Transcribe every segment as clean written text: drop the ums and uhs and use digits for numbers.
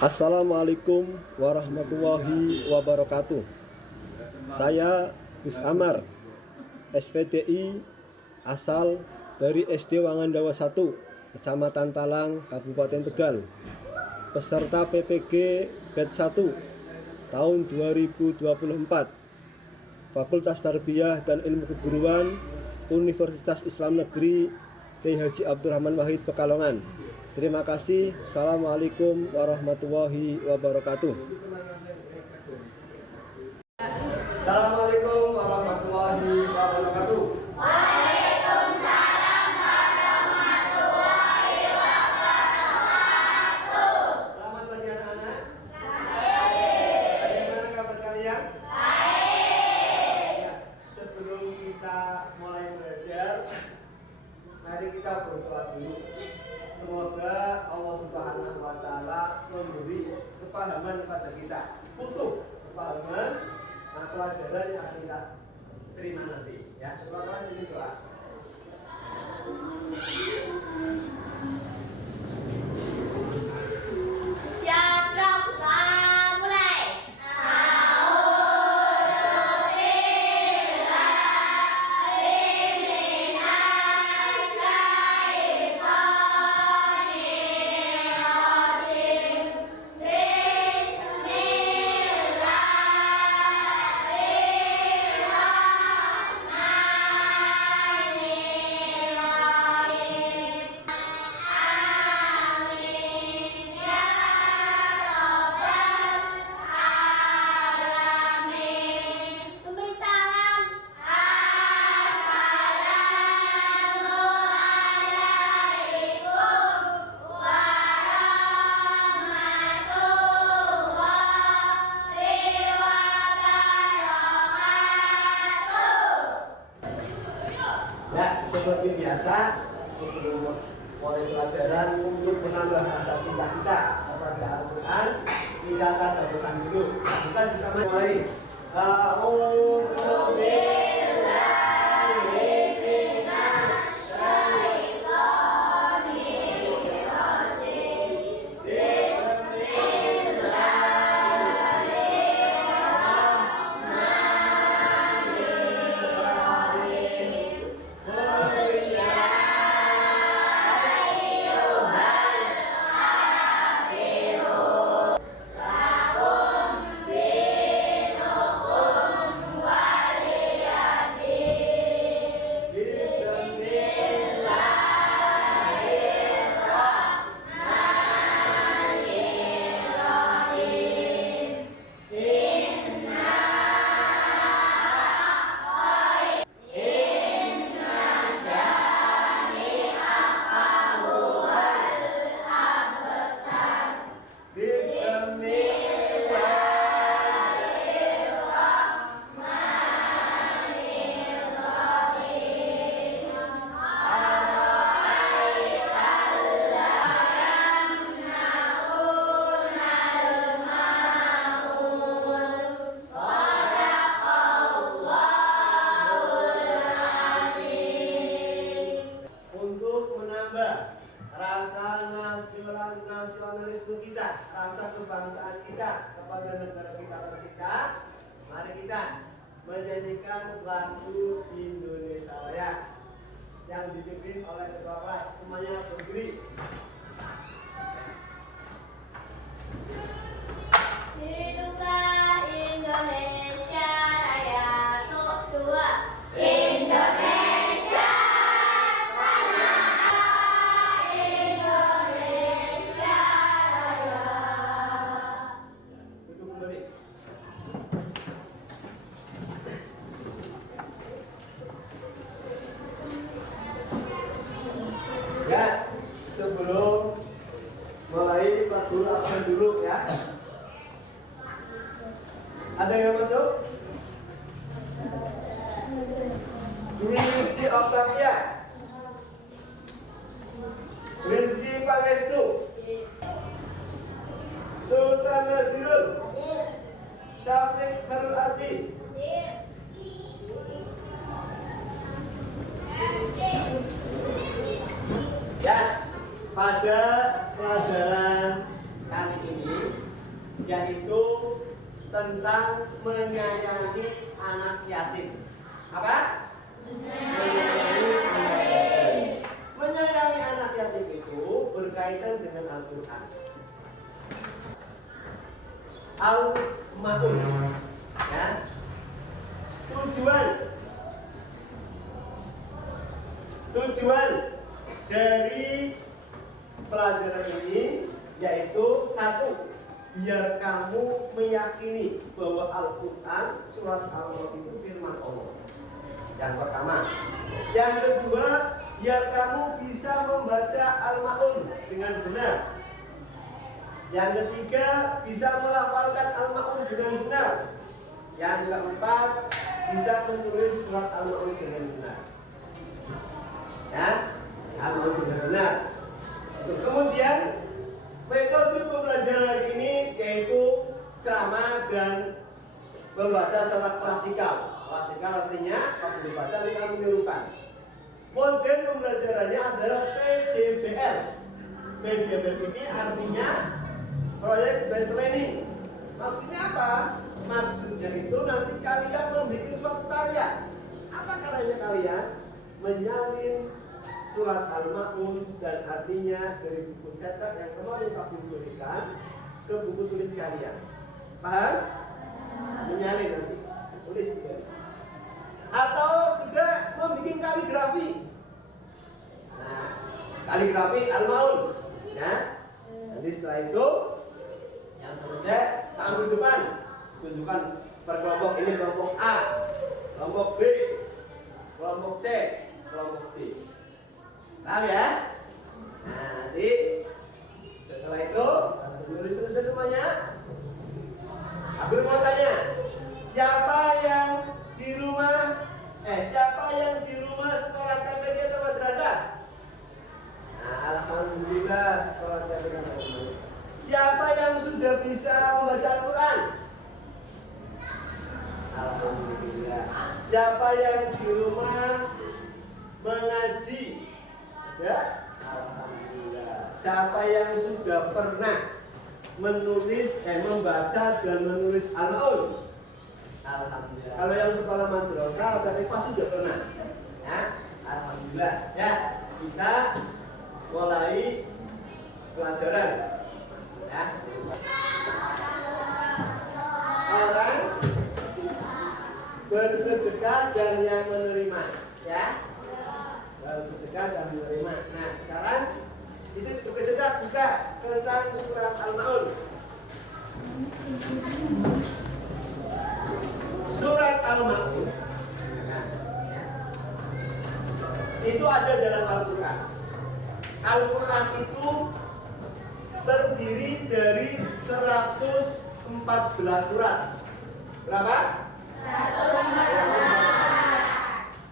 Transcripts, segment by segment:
Assalamualaikum warahmatullahi wabarakatuh. Saya Gus Amar, SPDI, asal dari SD Wangandawa 1, Kecamatan Talang, Kabupaten Tegal. Peserta PPG Batch 1 tahun 2024, Fakultas Tarbiyah dan Ilmu Keguruan, Universitas Islam Negeri Kiai Haji Abdurrahman Wahid Pekalongan. Terima kasih. Assalamualaikum warahmatullahi wabarakatuh. Assalamualaikum warahmatullahi wabarakatuh. Waalaikumsalam warahmatullahi wabarakatuh. Selamat pagi anak-anak. Baik. Bagaimana kabar kalian? Baik. Ya, sebelum kita mulai belajar, mari kita berdoa dulu. Semoga Allah Subhanahu wa Ta'ala memberi kepahaman kepada kita, utuh kepahaman pelajaran yang akan kita terima nanti. Ya, doa kelas ini doa. Siap, Rob. Mulai. Memberi salam. Assalamualaikum warahmatullahi wabarakatuh. Ya, seperti biasa, sebelum mulai pelajaran, untuk menambah rasa cinta kita kepada Al-Quran, kita akan berusaha dulu. Kita bisa mulai. A'udzu billahi minasy syaithanir rajim. Bismillahirrahmanirrahim. Qul ya untuk menambah rasa nasionalisme kita, rasa kebangsaan kita kepada negara kita tercinta, mari kita menyanyikan lagu Indonesia Raya yang dipimpin oleh ketua kelas. Semuanya berdiri. Hiduplah Indonesia Raya. Tuk dua. Indonesia Raya. Indonesia Raya. Duduk kembali. Ya, sebelum mulai Pak Guru absen dulu ya. Ada yang masuk? Dwi Rizky Octavia, Rizky Pangestu, Sultan Nasirul, Syafiq Harul Ardi, ya, pada pelajaran kali ini yaitu tentang menyayangi anak yatim. Apa? Menyayangi anak yatim. Menyayangi anak yatim itu berkaitan dengan Al-Quran. Al-Ma'un, ya. Tujuan dari pelajaran ini yaitu satu, biar kamu meyakini bahwa Al-Quran surat Al-Mulk itu firman Allah. Yang pertama. Yang kedua, biar kamu bisa membaca Al-Ma'un dengan benar. Yang ketiga, bisa melafalkan Al-Ma'un dengan benar. Yang keempat, bisa menulis surat Al-Ma'un dengan benar. Ya, Al-Ma'un dengan benar. Kemudian metode pembelajaran ini yaitu ceramah dan membaca secara klasikal. Klasikal artinya kalau dibaca kita menirukan. Model pembelajarannya adalah PJBL. PJBL ini artinya proyek based learning. Maksudnya apa? Maksudnya itu nanti kalian membuat suatu karya. Apa karyanya kalian? Menyalin surat Al-Ma'un dan artinya dari buku cetak yang kemarin Pak Guru berikan ke buku tulis kalian. Paham? Menyalin nanti tulis juga. Atau juga membuat kaligrafi. Nah, kaligrafi Al-Ma'un, ya. Nanti setelah itu yang selesai tampil depan, tunjukkan per kelompok ini kelompok A, kelompok B, kelompok C, kelompok D. Paham ya? Nah, nanti setelah itu langsung tulis selesai semuanya. Aku mau tanya, siapa yang di rumah sekolah TPG atau madrasah? Nah, alhamdulillah sekolah TPG atau madrasah. Siapa yang sudah bisa membaca Al-Quran? Alhamdulillah. Siapa yang di rumah mengaji? Ya, alhamdulillah. Siapa yang sudah pernah membaca dan menulis Al-Ma'un? Alhamdulillah. Kalau yang sekolah madrasah tadi pasti sudah pernah. Ya, alhamdulillah. Ya, kita mulai pelajaran. Ya. Orang bersedekah dan yang menerima, ya. Bersedekah dan menerima. Nah, sekarang itu kita buka tentang surat Al-Ma'un. Surat Al-Ma'un itu ada dalam Al-Quran. Al-Quran itu terdiri dari 114 surat. Berapa?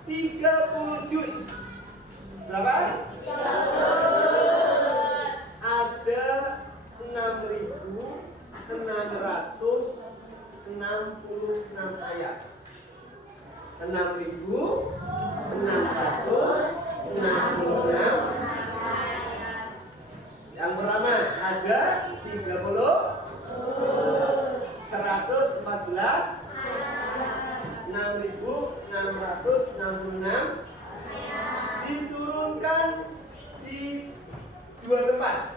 30 juz. Berapa? 30. Ada 6.666 ayat. 6.666. Yang pertama ada 114 6.666 diturunkan di dua tempat.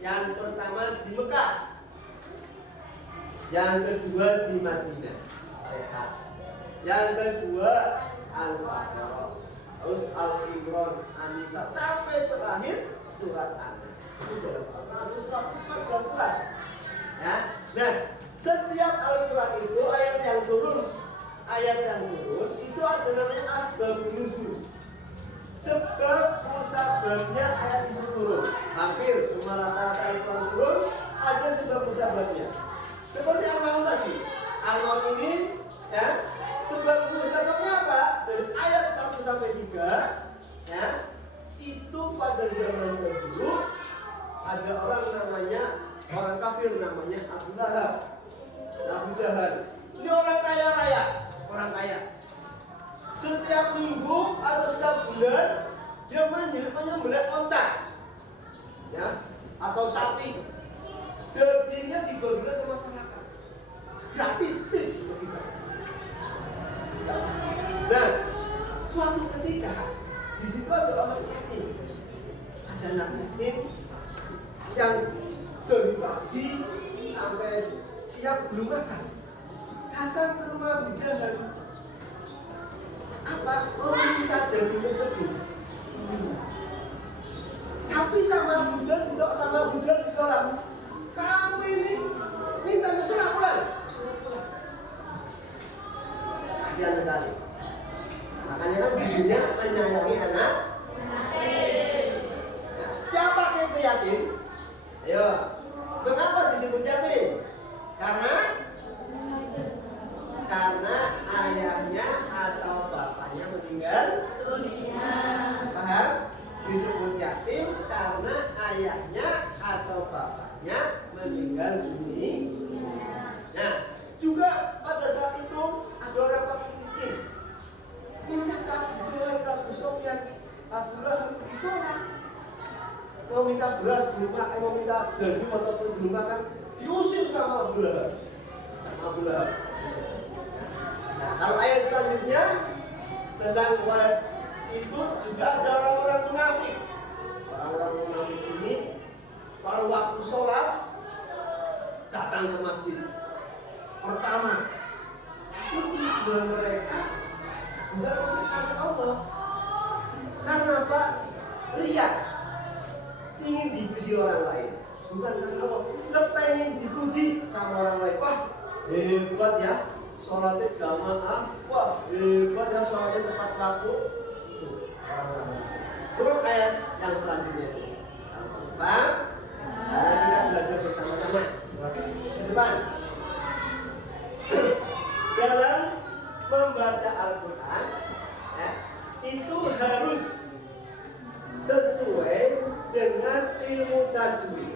Yang pertama di Mekah, yang kedua di Madinah. Yang kedua Al-Baqarah, terus Al-Imran, An-Nisa sampai terakhir surat An-Nas. Itu dalam Al-Quran 114 surat. Ya. Nah, setiap Al-Quran itu ayat yang turun itu ada namanya asbabun nuzul. Sebab musababnya ayat itu turun. Hampir semua rata-rata Al-Quran turun ada sebab musababnya. Seperti Al-Ma'un tadi. Al-Ma'un ini, ya, sebab musababnya apa? Dari ayat 1 sampai 3, ya, itu pada zaman dahulu ada orang kafir namanya Abu Lahab, Abu Jahal. Ini orang kaya raya, orang kaya. Setiap minggu atau setiap bulan dia menyembelih onta, ya, atau sapi. Dagingnya dibagikan ke masyarakat. dari pagi sampai siang belum makan. Datang ke rumah Abu Jahal. Apa? Meminta daging tersebut. Tapi sama Abu Jahal ditolak. Kamu ini minta suruh pulang. Kasihan sekali. Makanya kan ibunya menyayangi anak. Nah, siapa itu yatim? Ayo, kenapa disebut yatim? Karena ayahnya atau bapaknya meninggal dunia. Paham? Disebut yatim karena ayahnya atau bapaknya meninggal dunia. Nah, juga pada saat itu ada orang fakir miskin. Minta jual Abu Sufyan, Abu Lahab ditolak. Mau minta beras belum makan, mau minta gandum ataupun belum makan, diusir sama Abu Lahab. Nah, kalau ayat selanjutnya tentang itu juga ada orang-orang munafik. Orang-orang munafik ini kalau waktu sholat datang ke masjid pertama, tujuan mereka bukan karena Allah. Karena apa? Riya, ingin dipuji orang lain, bukan karena Allah. Kepengen dipuji sama orang lain. Wah, hebat ya, sholatnya jamaah. Wah, hebat ya, sholatnya tepat waktu. Itu orang-orang. Terus ayat yang selanjutnya, Bang, kita belajar bersama-sama. Ke depan. Dalam membaca Al-Quran, ya, itu harus sesuai dengan ilmu tajwid.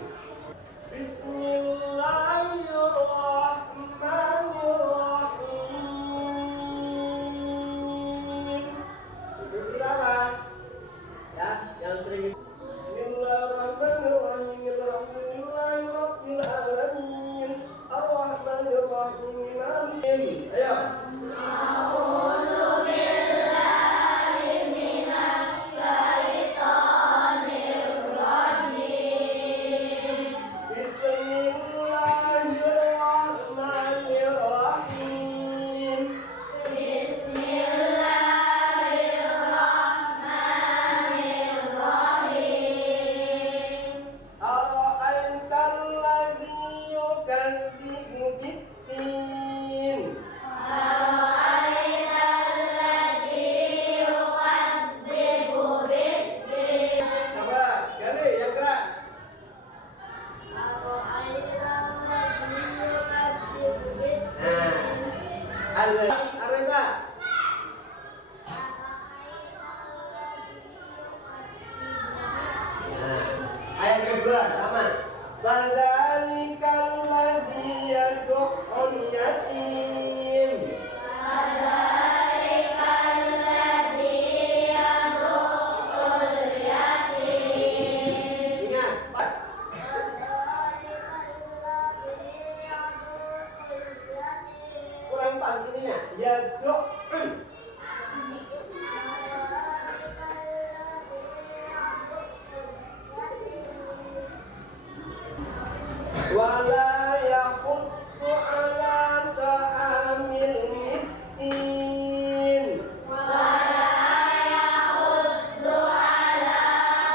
Bismillahirrahmanirrahim. Itu tilawah, ya, yang sering. Bismillahirrahmanirrahim. Alhamdulillahirabbil alamin. Arrahmanirrahim. Ayo. Ayat kedua sama. Fadzalikal ladzi yad'ul yatim. Fadzalikal ladzi yad'ul yatim. Ingat, Pak. Kurang pas ininya. Yad'ul. Wala yahuddu ala ta'amil miskin. Wala yahuddu ala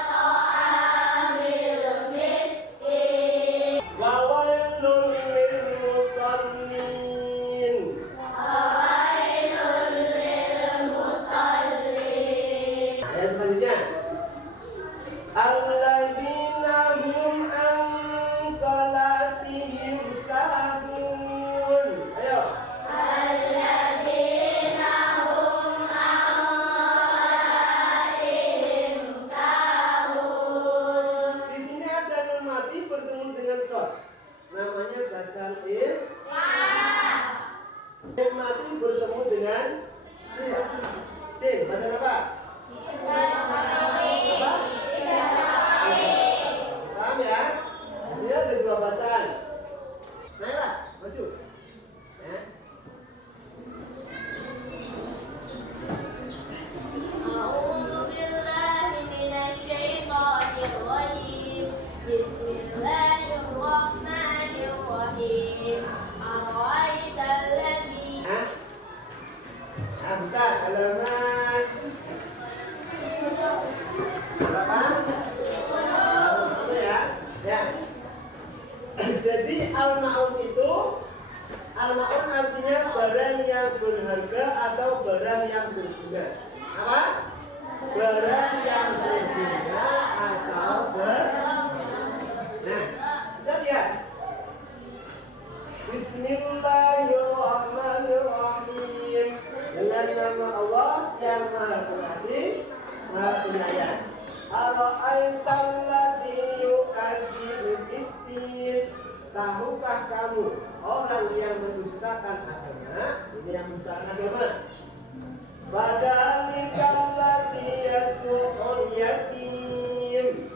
ta'amil miskin. Wa wailul lil musallin. Wawailul lil musallin. Ayat selanjutnya. Alladzina hum an salatihim sahun. Ayo. Alladzina hum an salatihim sahun. Di sini ada nun mati bertemu dengan shad. Namanya bacaan nun mati bertemu dengan sin. Sin, bacaan apa? Paham ya? Di sini ada dua bacaan. jadi al-ma'un itu al-ma'un artinya barang yang berharga atau barang yang berguna. Apa? Barang yang berguna atau Nah, kita lihat. Bismillahirrahmanirrahim. Dengan nama Allah yang Maha Pengasih, Maha Penyayang. Ara'aital ladzi yukadzibu biddin. Tahukah kamu orang yang mendustakan agama? Ini yang mendustakan agama. Fadzalikal ladzi yad'ul yatim.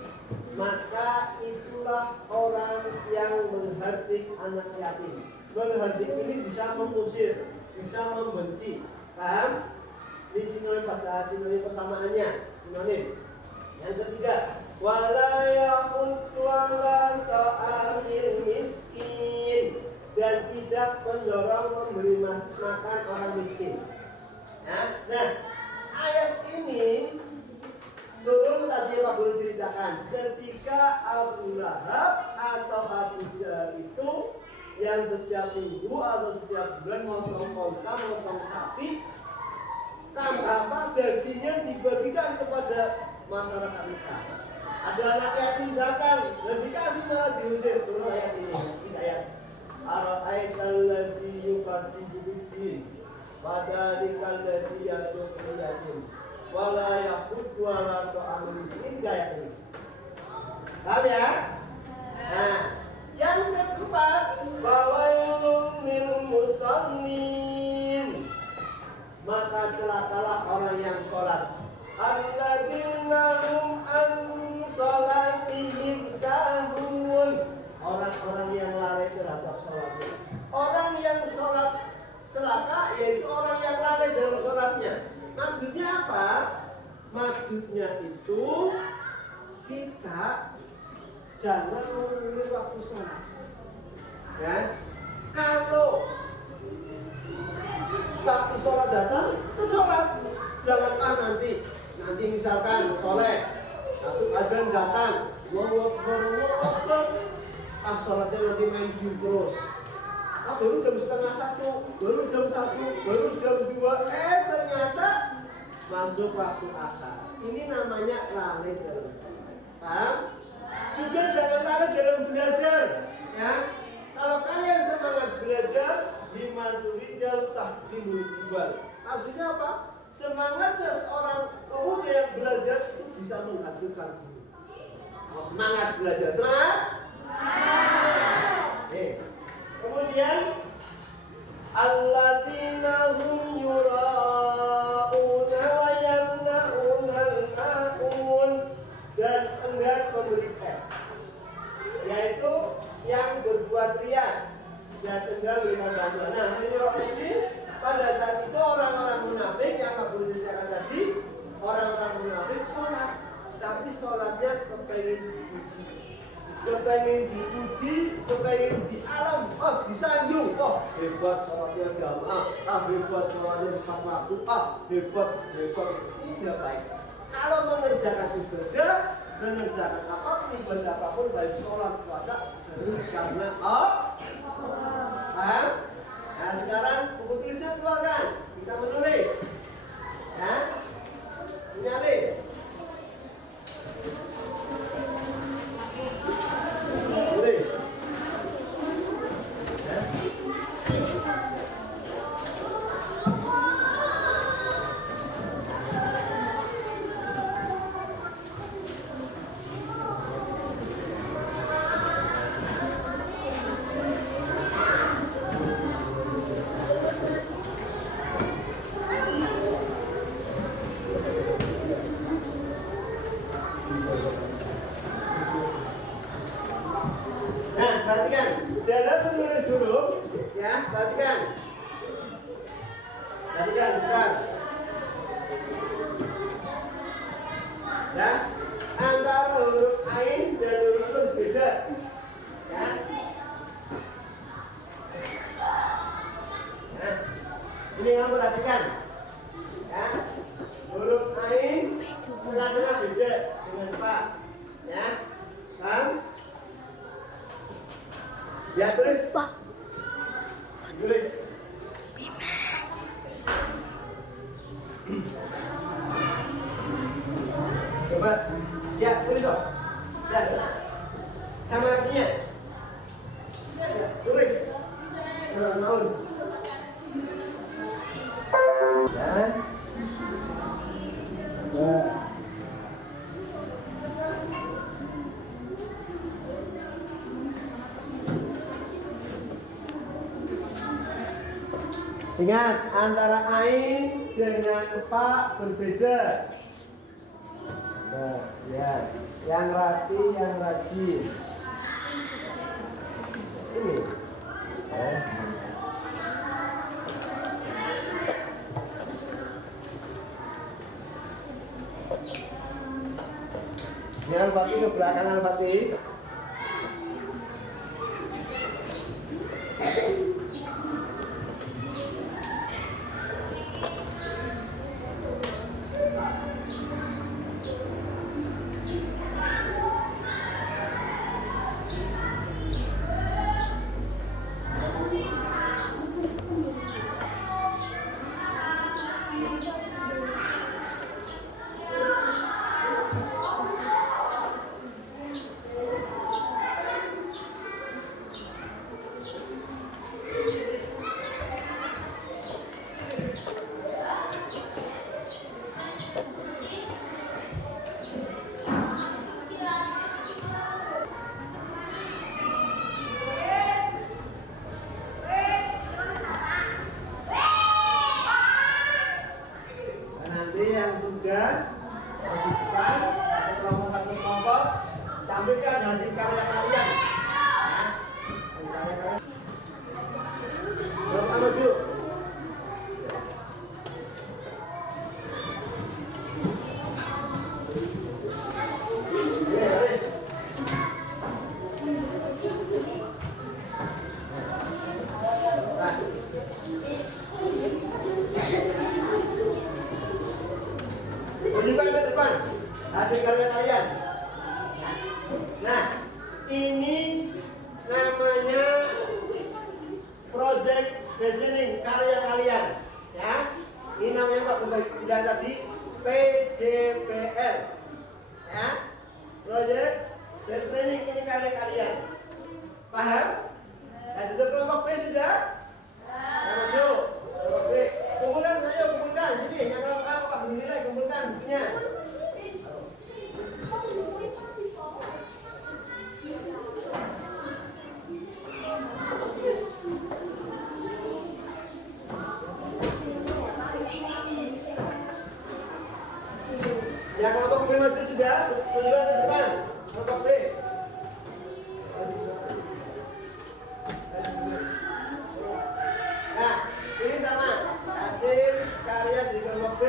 Maka itulah orang yang menghardik anak yatim. Menghardik ini bisa mengusir, bisa membenci. Paham? Ini sinonim persamaannya. Sinonim. Yang ketiga, wala yahuddu ala ta'amil miskin, dan tidak mendorong memberi makan orang miskin. Nah, ayat ini turun tadi Pak Guru ceritakan ketika Abu Lahab atau Abu Jahal itu yang setiap minggu atau setiap bulan motong onta, motong sapi, tanpa dagingnya dibagikan kepada masyarakat Mekah. Ada anak yatim datang dan dikasih malah diusir. Turun ayat ini, ini ayat Ara'aital ladzi yukadzibu biddin fadzalikal ladzi yad'ul yatim wala yahuddu ala ta'amil miskin. Ini ayat ini. Paham ya? Nah, yang keempat, fawailun lil musallin. Maka celakalah orang yang sholat. Alladzina hum an sholatihim sahun. Orang-orang yang lalai terhadap sholatnya. Orang yang sholat celaka yaitu orang yang lalai dalam sholatnya. Maksudnya apa? Maksudnya itu kita jangan mengulur waktu sholat. Ya, kalau waktu sholat datang, itu sholat. Jangan nanti misalkan soleh, adzan datang, sholatnya nanti main game terus. Baru jam 12:30, baru jam 1, baru jam 2, ternyata masuk waktu asar. Ini namanya lalai dalam sholat. Paham? Juga jangan lalai dalam belajar. Ya, kalau kalian semangat belajar, himatul rijal tahqimul jibal. Maksudnya apa? Semangatnya seorang pemuda yang belajar itu bisa menghancurkan guru. Kalau semangat belajar, semangat? Kemudian alladzina hum yura'una wa yamna'una al-ma'un, dan enggan memberi yaitu yang berbuat riya dan enggan menerima bantuan. Nah, ini pada saat itu orang-orang munafik yang Pak Guru ceritakan tadi, orang-orang munafik sholat, tapi sholatnya kepengen dipuji, kepengen di alam, disanjung, hebat sholatnya jamaah, hebat sholatnya tepat waktu, hebat, ini tidak baik. Kalau mengerjakan ibadah, mengerjakan apapun, ibadah apapun, baik sholat, puasa, harus karena paham? Nah, sekarang buku tulisnya keluarkan, kita menulis. Ya, menyalin. Tulis. Ya. Perhatikan, dalam menulis huruf, ya, perhatikan, bentar. Ya, antara huruf ain dan huruf luz beda, ya. Nah, ini kamu perhatikan, ya, huruf ain tengah-tengah beda dengan fa, ya, paham? Ya, tulis. Tulis. Coba. Ya, tulis dong. Ya. Sama artinya. Ya, tulis. Naun. Ya. Ingat, antara ain dengan fa berbeda. Nah, ya, yang rapi, yang rajin. Ini. Ini Al-Fatih ke belakang Al-Fatih. Yang sudah lanjutkan kelompok satu kelompok tampilkan hasil karya kalian. Kelompok maju. Tunjukkan ke depan hasil karya kalian. Nah, ini namanya project based learning karya kalian. Ya, ini namanya Pak Bidan tadi PJPL. Ya, project based learning ini karya kalian. Paham? Nah, untuk kelompok B sudah? Nah, maju. Kelompok B. Kumpulkan, ayo kumpulkan. Sini, yang kelompok A, Pak berdiri, kumpulkan bukunya. Yang kelompok B maju sudah? Tunjukkan ke depan. Kelompok B. Nah, ini sama hasil karya di kelompok B,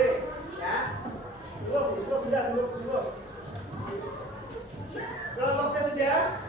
ya. Dulu sudah, dulu. Kelompok C sudah?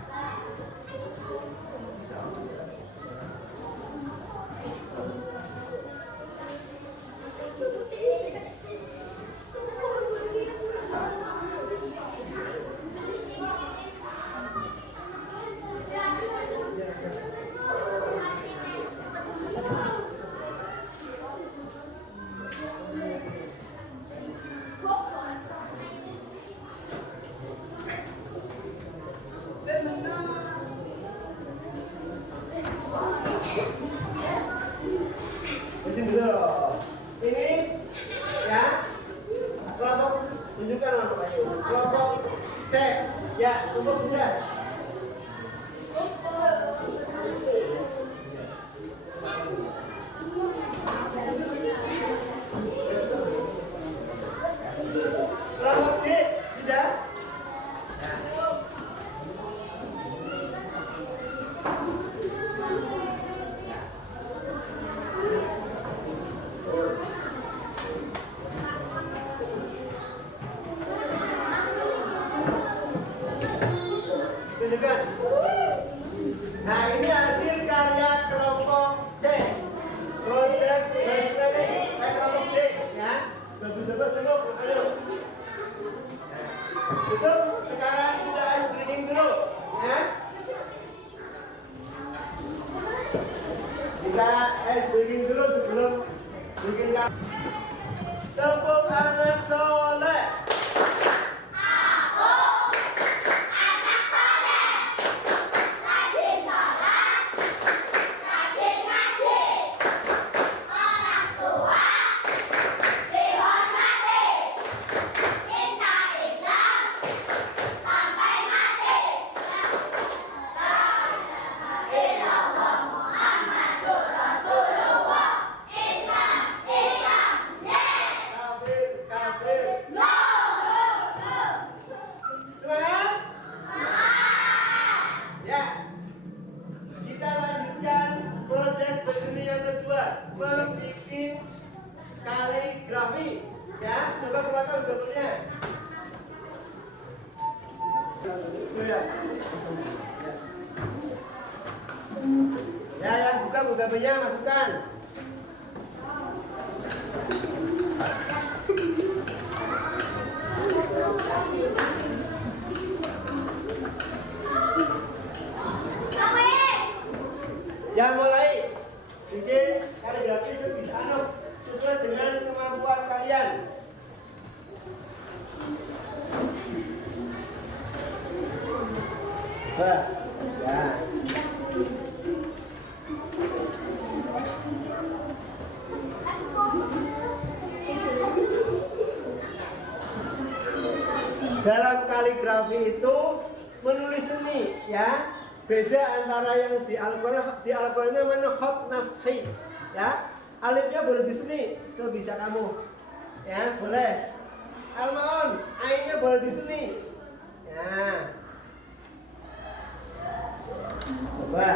Di sini dulu. Ini ya. Kelompok tunjukkan kelompok ayo. Kelompok C. Ya, kelompok sudah. Kelompok D sudah. Tunjukkan. Nah, ini hasil karya kelompok C. Project based learning kelompok D, ya. Bebas dulu, ayo. Tutup. Sekarang kita screening dulu, ya. Kita briefing dulu sebelum bikin tepuk anak soleh. Membikin kaligrafi, ya. Coba keluarkan gambarnya. Ya, yang buka gambarnya masukkan. Yang mulai bikin kaligrafi sesuai dengan kemampuan kalian. Ya. Dalam kaligrafi itu menulis seni, ya. Beda antara yang di Al-Quran namanya khot naskhi, ya. Alifnya boleh di sini, sebisa kamu, ya, boleh. Al-Maun, ainnya boleh di sini, ya. Coba.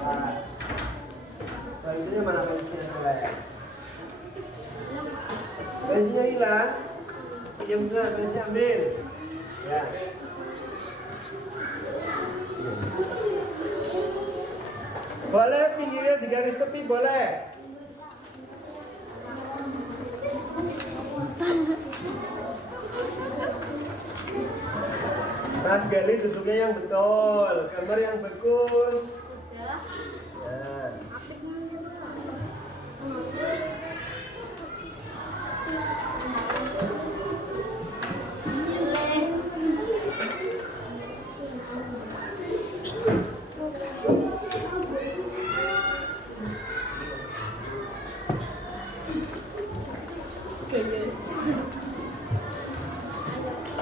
Nah, pensilnya mana pensilnya soleh? Pensilnya hilang, yang benar pensilnya ambil, ya. Boleh pinggirnya di garis tepi, boleh. Mas Gali duduknya yang betul, gambar yang bagus. Nah.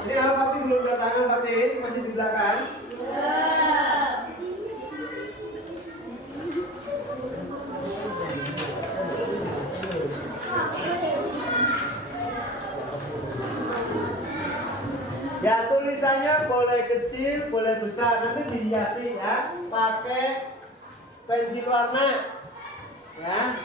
Ini Al-Fatih belum datang, Al-Fatih masih di belakang. Ya, tulisannya boleh kecil, boleh besar, nanti dihiasi, ya, pakai pensil warna, ya.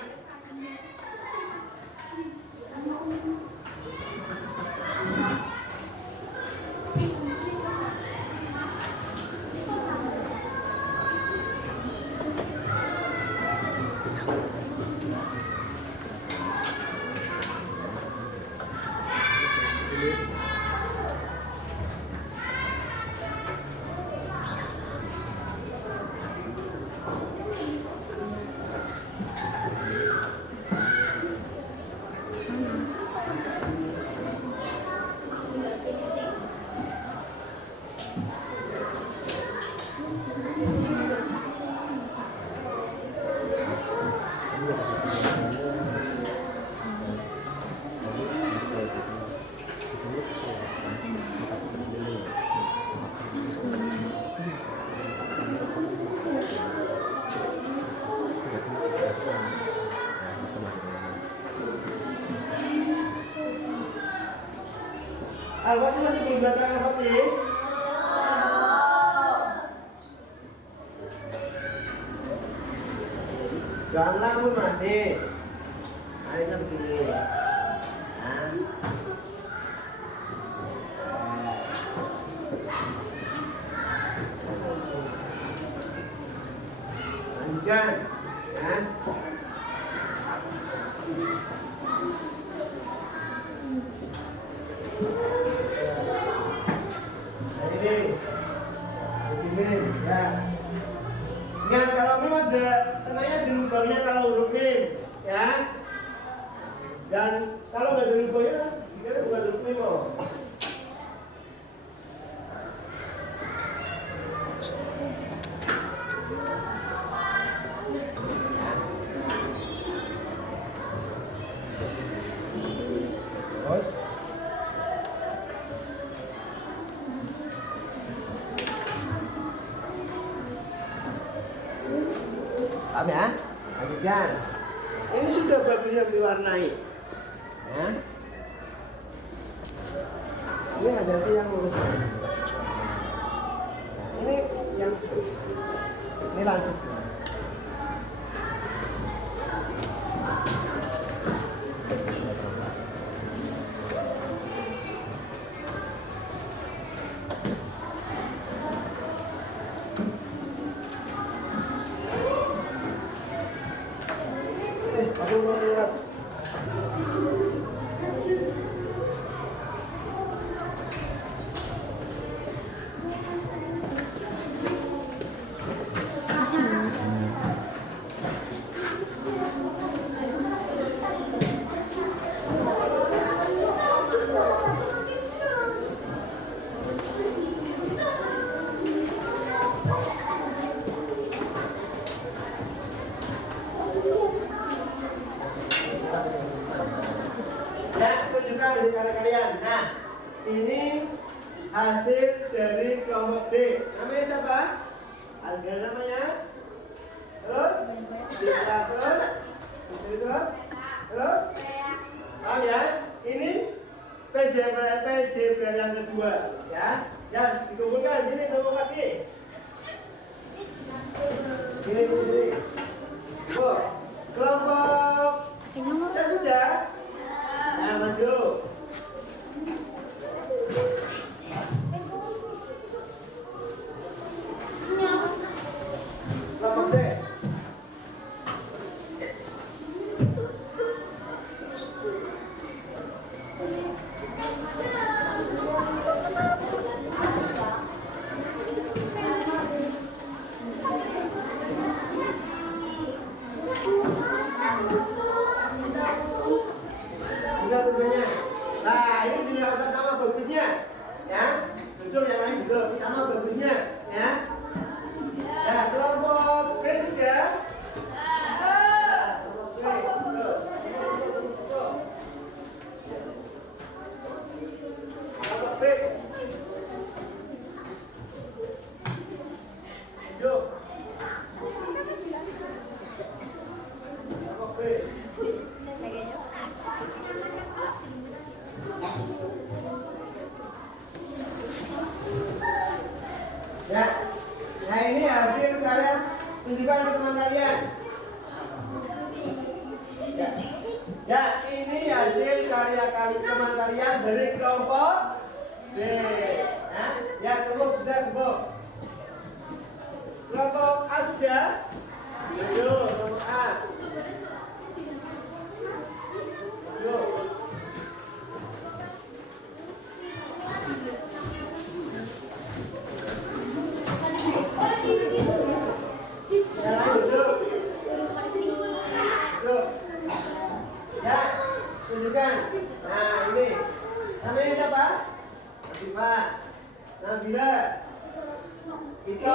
Al-Fatih masih belum datang, Al-Fatih. Jangan lamun Mas nih. Akhirnya begini. Nah. Lanjutkan. Ya. Ini, ya. Ingat kalau memang ada tengahnya lubangnya kalau huruf mim, ya. Dan kalau nggak ada lubangnya, kita bukan huruf mim kok. Terus, paham ya? Lanjutkan. Ini sudah bagusnya diwarnai. Ya. Ini hati-hati yang lurus. Nah, ini yang ini lanjut. Aduh, berat. Ya, tunjukkan hasil karya kalian. Nah, ini hasil dari kelompok D. Namanya siapa? Ada namanya? Terus? Bisa terus? Terus? Terus? Paham ya? Ini PJPR yang kedua, ya. Ya, dikumpulkan di sini kelompok lagi. Sini. Oh, kelompok ya sudah. Nah, maju. Kelompok D. Tujuannya. Nah, ini juga sama bagusnya, ya. Duduk yang lain juga sama bagusnya, ya. Ya, kelompok B sudah. Kelompok B. Yuk. Kelompok B. Ya, nah ini hasil kalian tunjukkan ke teman kalian. Ya, ini hasil karya teman kalian dari kelompok D. Ya, kelompok sudah kelompok. Kelompok A sudah. Ayo, kelompok A. Ayo. Ya, tunjukkan. Nah, ini namanya siapa? Nabila. Nabila. Itu.